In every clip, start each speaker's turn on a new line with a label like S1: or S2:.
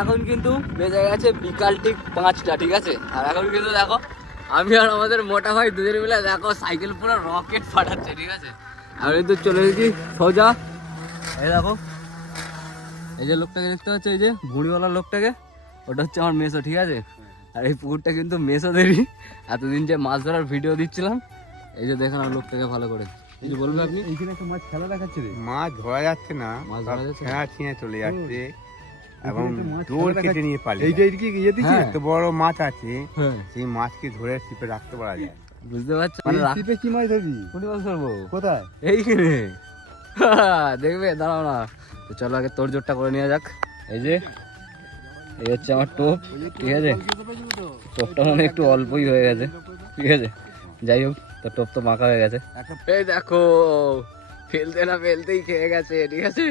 S1: এখন কিন্তু বেজে গেছে বিকাল ঠিক পাঁচটা ঠিক আছে? আর এখন কিন্তু দেখো আমি আর আমাদের মোটা ভাই দুজনে মিলে দেখো সাইকেল পুরো রকেট ফাটাচ্ছে ঠিক আছে? আমি কিন্তু চলে গেছি সোজা। এই দেখো এই যে লোকটাকে দেখতে পাচ্ছ এই যে ভুঁড়িওয়ালা লোকটাকে ওটা হচ্ছে আমার মেসো ঠিক আছে? আর এই পুকুরটা কিন্তু মেসোদেরই এতদিন যে মাছ ধরার ভিডিও দিচ্ছিলাম এই যে দেখেন আমার লোকটাকে ভালো করে। কিছু বলবেন আপনি?
S2: এইখানে একটা মাছ খেলা দেখাচ্ছে
S3: মাছ ধরা যাচ্ছে না
S1: মাছ ধরা যাচ্ছে
S3: ছিঁড়ে চলে যাচ্ছে। এবং
S2: এখানে
S3: দৌড় কেটে নিয়ে পালিয়ে
S2: এই যে। এইদিকে ইয়ে দিচ্ছে।
S3: এত বড় মাছ আছে
S1: হ্যাঁ।
S3: সেই মাছকে ধরে ছিপে রাখতে পারা যায়।
S1: বুঝতে পারছ?
S2: মানে ছিপে কি মাছ ধরবি?
S1: কোনটি মাছ ধরবো
S2: কোথায়?
S1: এইখানে। দেখবে? দাঁড়াও না। তো চলো আগে তোর জোরটা করে নেওয়া যাক। এই যে এই হচ্ছে আমার টোপ ঠিক আছে? টোপটা মানে একটু অল্পই হয়ে গেছে ঠিক আছে? যাই হোক তো টোপ তো মাখা হয়ে গেছে। এই দেখো ফেলতে না ফেলতেই খেয়ে গেছে ঠিক আছে?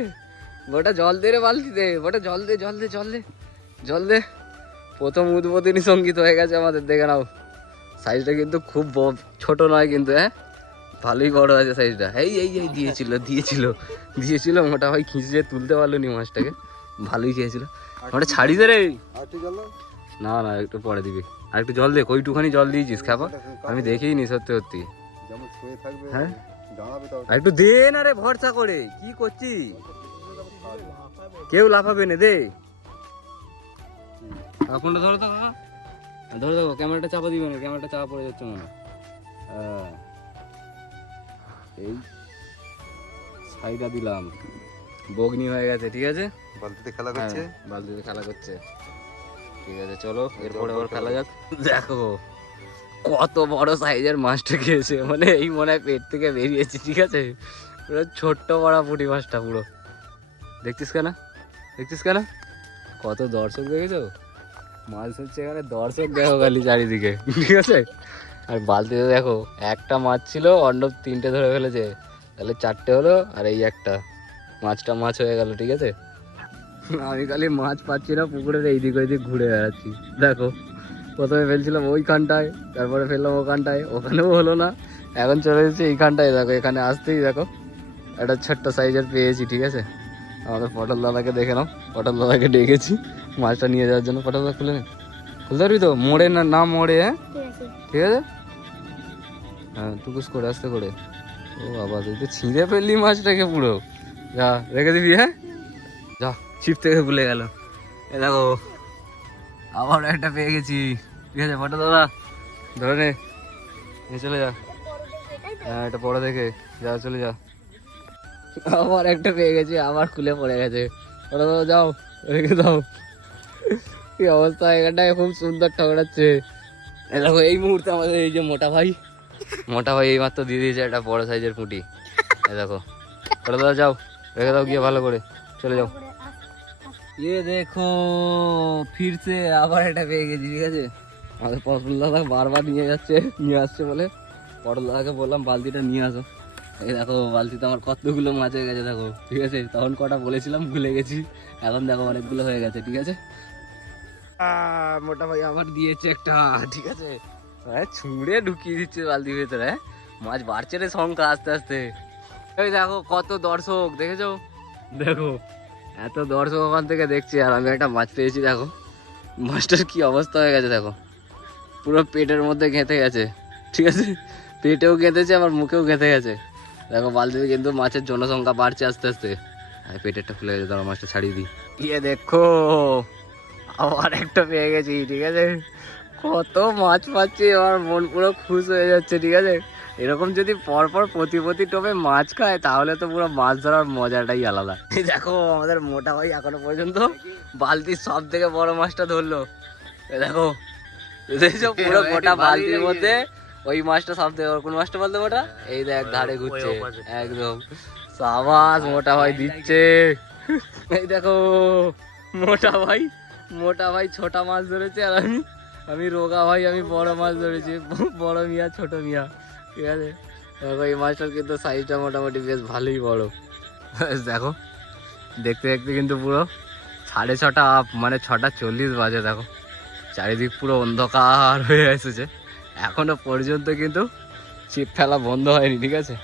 S1: ওটা জল দে রে বালতিতে ওটা জল দে জল দে জল দে জল দে। প্রথম উদ্বোধনী সংগীত হয়ে গেছে আমাদের দেখে নাও। সাইজটা কিন্তু খুব ছোট নয় কিন্তু হ্যাঁ? ভালোই বড় আছে সাইজটা। এই এই এই দিয়েছিল দিয়েছিল দিয়েছিল মোটা ভাই খিঁচে তুলতে পারল নি মাছটাকে। ভালোই খেয়েছিল। ওটা ছাড়ি দে রে। না না একটু পরে দিবি। আর একটু জল দে কইটুখানি জল দিয়েছিস খাবা আমি দেখেই নি সত্যি। সত্যি হ্যাঁ? একটু দে না রে ভরসা করে। কি করছিস? কেউ লাফাবে না দে। ফোনটা ধরো তো কাকা। ধরে দেখো ক্যামেরাটা চাপা দিবে না ক্যামেরাটা চাপা পড়ে যাচ্ছে মনে হ্যাঁ। এই সাইডা দিলাম। বগনি হয়ে গেছে ঠিক আছে?
S2: বালতিতে খেলা
S1: করছে? বালতিতে খেলা করছে। ঠিক আছে চলো এরপরে আবার খেলা। যাক। দেখো কত বড় সাইজের মাছটা খেয়েছে মানে এই মনে হয় পেট থেকে বেরিয়েছে ঠিক আছে? পুরো ছোট্ট বড় পুঁটি মাছটা পুরো। দেখছিস কেন? দেখছিস কেন? কত দর্শক দেখেছ? মাছ হচ্ছে এখানে, দর্শক দেখো খালি চারিদিকে, ঠিক আছে? আর বালতিতে দেখো, একটা মাছ ছিল, অন্ডব তিনটে ধরে ফেলেছে। তাহলে চারটে হলো আর এই একটা। মাছটা মাছ হয়ে গেল, ঠিক আছে? আমি খালি মাছ পাচ্ছি না, পুকুরের এইদিক ওইদিক ঘুরে বেড়াচ্ছি। দেখো, প্রথমে ফেলছিলাম ওইখানটায়, তারপরে ফেললাম ওখানটায়, ওখানেও হলো না। এখন চলে এসেছি এইখানটায়। দেখো, এখানে আসতেই দেখো, একটা ছোট্ট সাইজের পেয়েছি, ঠিক আছে? আমাদের পটল দাদাকে দেখে নাও। পটল দাদাকে ডেকেছি। মাছটা নিয়ে যাওয়ার জন্য পটল দাদা খুলে নে। খুলতে পারবি তো? মোড়ে না না মোড়ে হ্যাঁ? ঠিক আছে। হ্যাঁ টুকুস করে আসতে করে। ও বাবা তুই তো ছিঁড়ে ফেললি মাছটাকে পুরো। যা রেখে দিবি হ্যাঁ? যা ছিপ থেকে ভুলে গেল। এ দেখো আবার একটা পেয়ে গেছি। ঠিক আছে ফটো দাদা ধরে নে। চলে যা। হ্যাঁ এটা বড় দেখে। যা চলে যা। আমার একটা পেয়ে গেছি, আমার খুলে পড়ে গেছে। ওরা তো যাও রেখে দাও। কি অবস্থা? এখানটায় খুব সুন্দর ঠগড়াচ্ছে দেখো, এই মুহূর্তে আমাদের এই যে মোটা ভাই মোটা ভাই এইমাত্র দিয়ে দিয়েছে একটা বড় সাইজের পুঁটি। দেখো ওরা দাদা, যাও, রেখে দাও গিয়ে ভালো করে, চলে যাও। ইয়ে দেখো, ফিরছে, আবার এটা পেয়ে গেছি, ঠিক আছে? আমাদের পটল দাদা বারবার নিয়ে যাচ্ছে, নিয়ে আসছে বলে। পটল দাদাকে বললাম, বালতিটা নিয়ে আসো। এই দেখো, বালতিতে আমার কতগুলো মাছ হয়ে গেছে, দেখো। ঠিক আছে? তখন কটা বলেছিলাম, ভুলে গেছি। এখন দেখো, অনেকগুলো হয়ে গেছে, ঠিক আছে? মোটা ভাই আবার দিয়েছে একটা, ঠিক আছে? হ্যাঁ ছুঁড়ে ঢুকিয়ে দিচ্ছে বালতির ভেতরে হ্যাঁ? মাছ বাড়ছে রে সংখ্যা আস্তে আস্তে। এই দেখো, কত দর্শক, দেখেছ? দেখো, এত দর্শক ওখান থেকে দেখছি, আর আমি একটা মাছ পেয়েছি, দেখো। মাছটার কি অবস্থা হয়ে গেছে, দেখো। পুরো পেটের মধ্যে গেঁথে গেছে, ঠিক আছে? পেটেও গেঁথেছে, আবার মুখেও গেঁথে গেছে। দেখো বালতিতে কিন্তু মাছের জনসংখ্যা বাড়ছে আস্তে আস্তে। আর পেটেরটা খুলে গেছে ধরো মাছটা ছাড়িয়ে দিই। ইয়ে দেখো আবার একটা পেয়ে গেছি ঠিক আছে? কত মাছ পাচ্ছি আমার মন পুরো খুশ হয়ে যাচ্ছে ঠিক আছে? এরকম যদি পরপর প্রতি প্রতি টোপে মাছ খায় তাহলে তো পুরো মাছ ধরার মজাটাই আলাদা। দেখো আমাদের মোটা ভাই এখনও পর্যন্ত বালতির সব থেকে বড় মাছটা ধরলো। দেখো পুরো গোটা বালতির মধ্যে ওই মাছটা সব বড়। কোন মাছটা বলতে ওটা? এই দেখ ধারে ঘুরছে। একদম। সাবাস মোটা ভাই দিচ্ছে। এই দেখো মোটা ভাই মোটা ভাই ছোটা মাছ ধরেছে আর আমি আমি রোগা ভাই আমি বড় মাছ ধরেছি। বড় মিয়া ছোট মিয়া। ঠিক আছে? দেখো এই মাছটার কিন্তু সাইজটা মোটামুটি বেশ ভালোই বড়। দেখো। দেখতে দেখতে কিন্তু পুরো সাড়ে ছটা আপ মানে ছটা চল্লিশ বাজে দেখো। চারিদিক পুরো অন্ধকার হয়ে এসেছে। এখনও পর্যন্ত কিন্তু ছিপ ফেলা বন্ধ হয়নি, ঠিক আছে?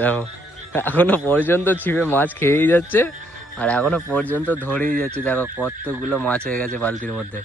S1: দেখো, এখনও পর্যন্ত ছিপে মাছ খেয়েই যাচ্ছে, আর এখনও পর্যন্ত ধরেই যাচ্ছে। দেখো কতগুলো মাছ হয়ে গেছে বালতির মধ্যে।